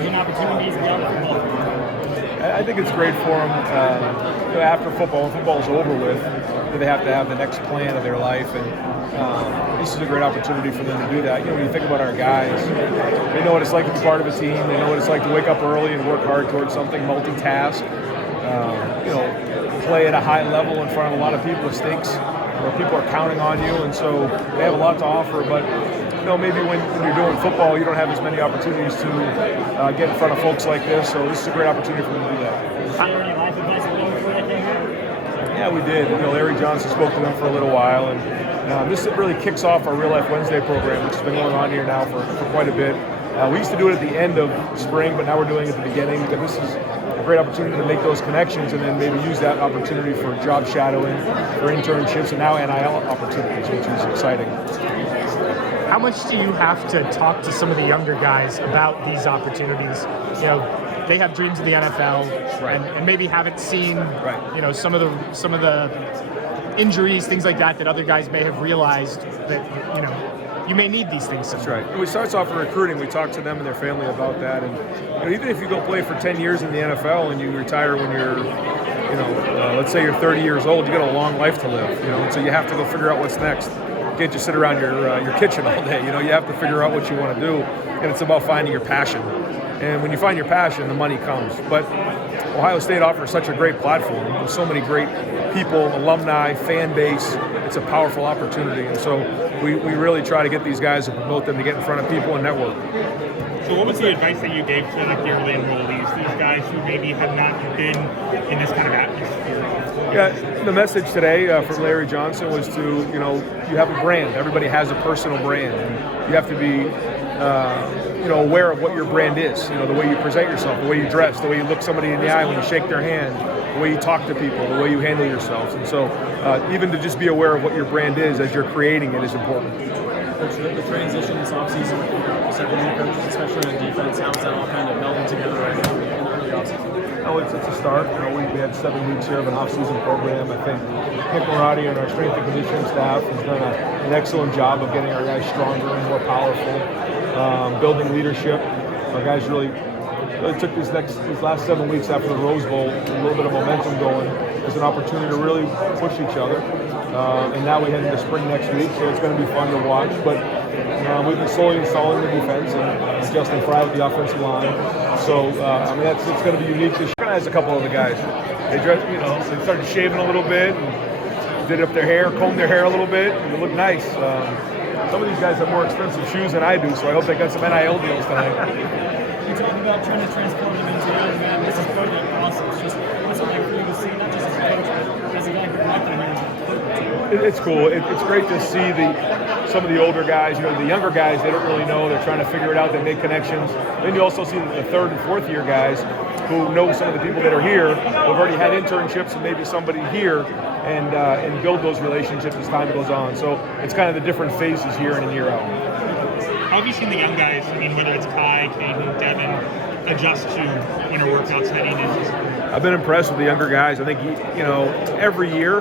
collegiate opportunities beyond football? I think it's great for them after football, when football's over with, they have to have the next plan of their life, and this is a great opportunity for them to do that. When you think about our guys, they know what it's like to be part of a team. They know what it's like to wake up early and work hard towards something, multitask, play at a high level in front of a lot of people. It stinks, where people are counting on you, and so they have a lot to offer, but maybe when you're doing football, you don't have as many opportunities to get in front of folks like this. So this is a great opportunity for them to do that. Yeah, we did. Larry Johnson spoke to them for a little while, and this really kicks off our Real Life Wednesday program, which has been going on here now for quite a bit. We used to do it at the end of spring, but now we're doing it at the beginning, because this is a great opportunity to make those connections and then maybe use that opportunity for job shadowing, for internships, and now NIL opportunities, which is exciting. How much do you have to talk to some of the younger guys about these opportunities? They have dreams of the NFL, right, and maybe haven't seen, right, some of the injuries, things like that other guys may have realized that you may need these things. That's right. And we start off in recruiting. We talk to them and their family about that, and even if you go play for 10 years in the NFL and you retire when you're, let's say you're 30 years old, you got a long life to live. And so you have to go figure out what's next. You can't just sit around your kitchen all day. You have to figure out what you want to do, and it's about finding your passion. And when you find your passion, the money comes. But Ohio State offers such a great platform with so many great people, alumni, fan base. It's a powerful opportunity, and so we really try to get these guys and promote them to get in front of people and network. So what was the advice that you gave to the early enrollees, these guys who maybe have not been in this kind of atmosphere? Yeah, the message today from Larry Johnson was to, you have a brand. Everybody has a personal brand, and you have to be aware of what your brand is. The way you present yourself, the way you dress, the way you look somebody in the eye when you shake their hand, the way you talk to people, the way you handle yourselves. And so even to just be aware of what your brand is as you're creating it is important. The transition this offseason, several new coaches, especially on defense, how's that all kind of melding together right now in the early offseason? Oh, it's a start. We had 7 weeks here of an off-season program. I think Nick Marati and our strength and conditioning staff has done an excellent job of getting our guys stronger and more powerful, building leadership. Our guys really took these last 7 weeks after the Rose Bowl, a little bit of momentum going, as an opportunity to really push each other. And now we head into spring next week, so it's going to be fun to watch. But we've been slowly installing the defense and Justin Fry with the offensive line. So it's going to be unique this year. As a couple of the guys, they started shaving a little bit and did up their hair, combed their hair a little bit, and it looked nice. Some of these guys have more expensive shoes than I do, so I hope they got some NIL deals tonight. You talked about trying to transport them into young men. This is coaching process. Just what's it like for you to see, not just as a coach, but as a guy who grew here? It's cool. It's great to see some of the older guys. The younger guys, they don't really know. They're trying to figure it out. They make connections. Then you also see the 3rd and 4th year guys who know some of the people that are here, who have already had internships and maybe somebody here, and build those relationships as time goes on. So it's kind of the different phases year in and year out. How have you seen the young guys, whether it's Kai, Caden, Devin, adjust to winter workouts heading into? I've been impressed with the younger guys. I think, every year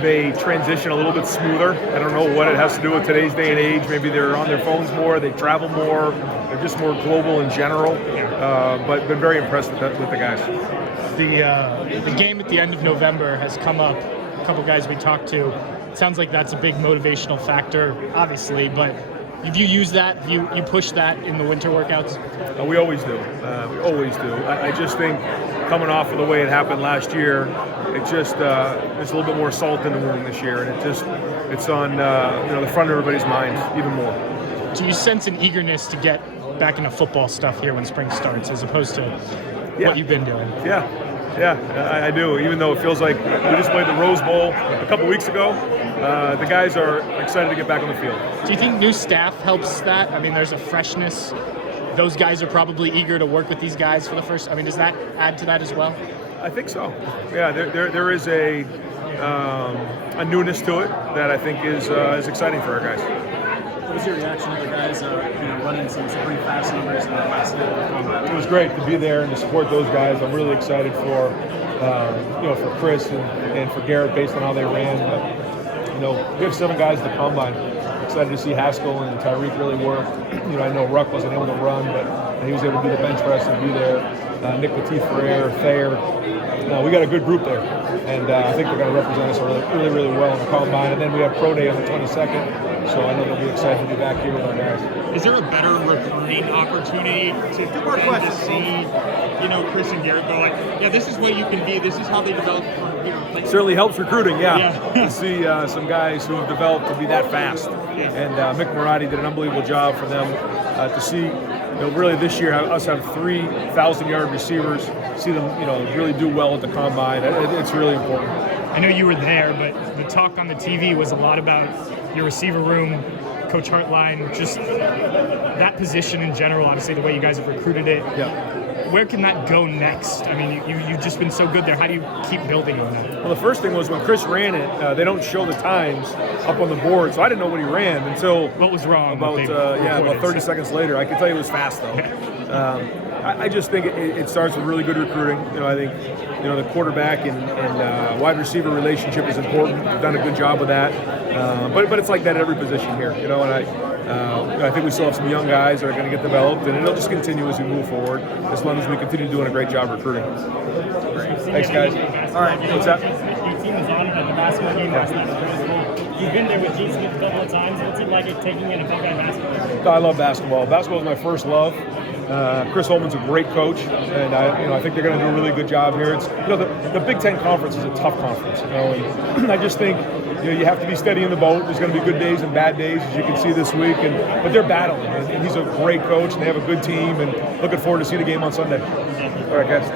they transition a little bit smoother. I don't know what it has to do with today's day and age. Maybe they're on their phones more, they travel more, they're just more global in general. But been very impressed with the guys. The game at the end of November has come up. A couple guys we talked to. It sounds like that's a big motivational factor, obviously, but have you used that? You push that in the winter workouts? We always do. We always do. I just think coming off of the way it happened last year, it's a little bit more salt in the wound this year, and it's on the front of everybody's minds even more. Do you sense an eagerness to get back into football stuff here when spring starts, as opposed to what you've been doing? Yeah, I do. Even though it feels like we just played the Rose Bowl a couple weeks ago, the guys are excited to get back on the field. Do you think new staff helps that? There's a freshness. Those guys are probably eager to work with these guys for the first. Does that add to that as well? I think so. Yeah, there is a newness to it that I think is exciting for our guys. What was your reaction to the guys running some pretty fast numbers in the last day of the combine? It was great to be there and to support those guys. I'm really excited for Chris and for Garrett based on how they ran. But, we have 7 guys at the combine. Excited to see Haskell and Tyreek really work. I know Ruck wasn't able to run, but he was able to do the bench press and be there. Nick Petit-Frere, Thayer. We got a good group there, and I think they're going to represent us really, really well in the combine. And then we have Pro Day on the 22nd, so I know they'll be excited to be back here with our guys. Is there a better recruiting opportunity to see, Chris and Garrett go like, yeah, this is what you can be. This is how they develop from here. Like, certainly helps recruiting, to see some guys who have developed to be that fast. And Mick Marotti did an unbelievable job for them to see. Really this year, us have 3,000-yard receivers. See them, really do well at the combine. It's really important. I know you were there, but the talk on the TV was a lot about your receiver room, Coach Hartline, just that position in general. Obviously, the way you guys have recruited it. Yeah. Where can that go next? I mean, you've just been so good there. How do you keep building on that? Well, the first thing was when Chris ran it, they don't show the times up on the board, so I didn't know what he ran until what was wrong. About 30 seconds later. I can tell you it was fast though. I just think it starts with really good recruiting. I think the quarterback and wide receiver relationship is important. We've done a good job with that. But it's like that at every position here. And I think we still have some young guys that are going to get developed, and it'll just continue as we move forward, as long as we continue doing a great job recruiting. Thanks, guys. All right, what's that? Your team was honored at the basketball game last night. You've been there with G. Smith a couple of times. What's it like taking in a Buckeye basketball? I love basketball. Basketball is my first love. Chris Holman's a great coach, and I think they're going to do a really good job here. It's the Big Ten Conference is a tough conference, and I just think you have to be steady in the boat. There's going to be good days and bad days, as you can see this week, but they're battling, and he's a great coach, and they have a good team, and looking forward to see the game on Sunday. All right, guys.